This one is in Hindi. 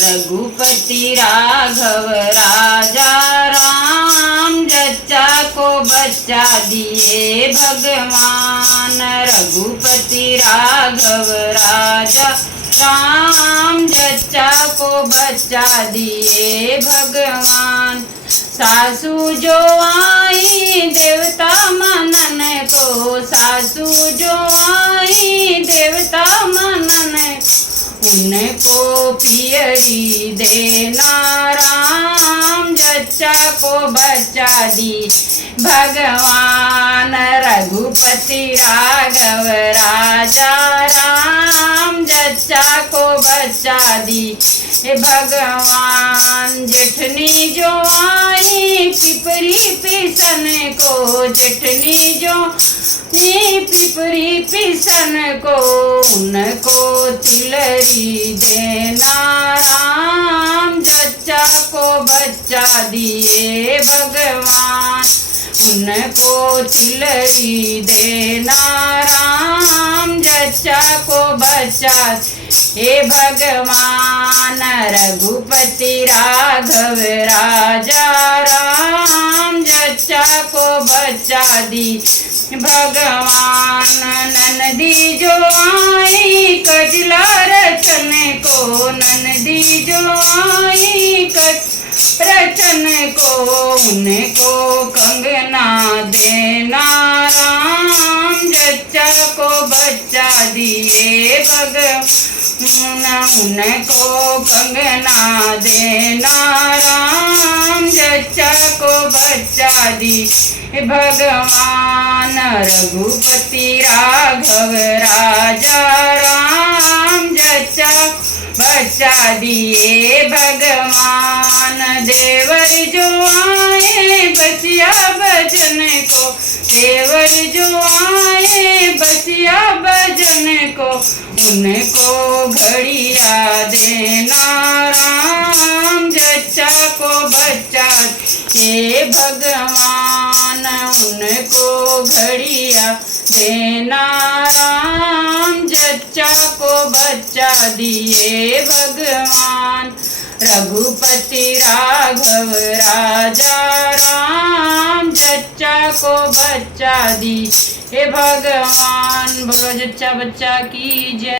रघुपति राघव राजा राम, जच्चा को बच्चा दिए भगवान। रघुपति राघव राजा राम, जच्चा को बच्चा दिए भगवान। सासू जो आई देवता मनन को, सासू जो आई देवता मनन, उनको पियरी देना राम, जच्चा को बच्चा दी भगवान। रघुपति राघव राजा राम, जच्चा को बच्चा दी भगवान। जेठनी जो आई पिपरी पिसन को, जेठनी जो पिपरी पिसन को, उनको तिलरी देना राम, जच्चा को बच्चा दिए भगवान। उनको तिलरी देना राम, जच्चा को बच्चा हे भगवान। रघुपति राघव राजा राम, जच्चा को बच्चा दी भगवान। ननदी जो आई कजला रचन को, ननदी जो आई रचन को, उनको कंगना देना राम, जच्चा को बच्चा दिए भगवान। उनको कंगना देना राम, जच्चा को बच्चा दी भगवान। रघुपति राघव राजा राम, जच्चा बच्चा दिए भगवान। देवर जो आए बसिया भजन को, देवर जो आए बसिया भजन को, उनको घड़िया देना राम, जच्चा को बच्चा हे भगवान। उनको घड़िया देना राम, जच्चा को बच्चा दिए भगवान। रघुपति राघव राजा राम, जच्चा को बच्चा दी हे भगवान। बोलो जच्चा बच्चा की जय।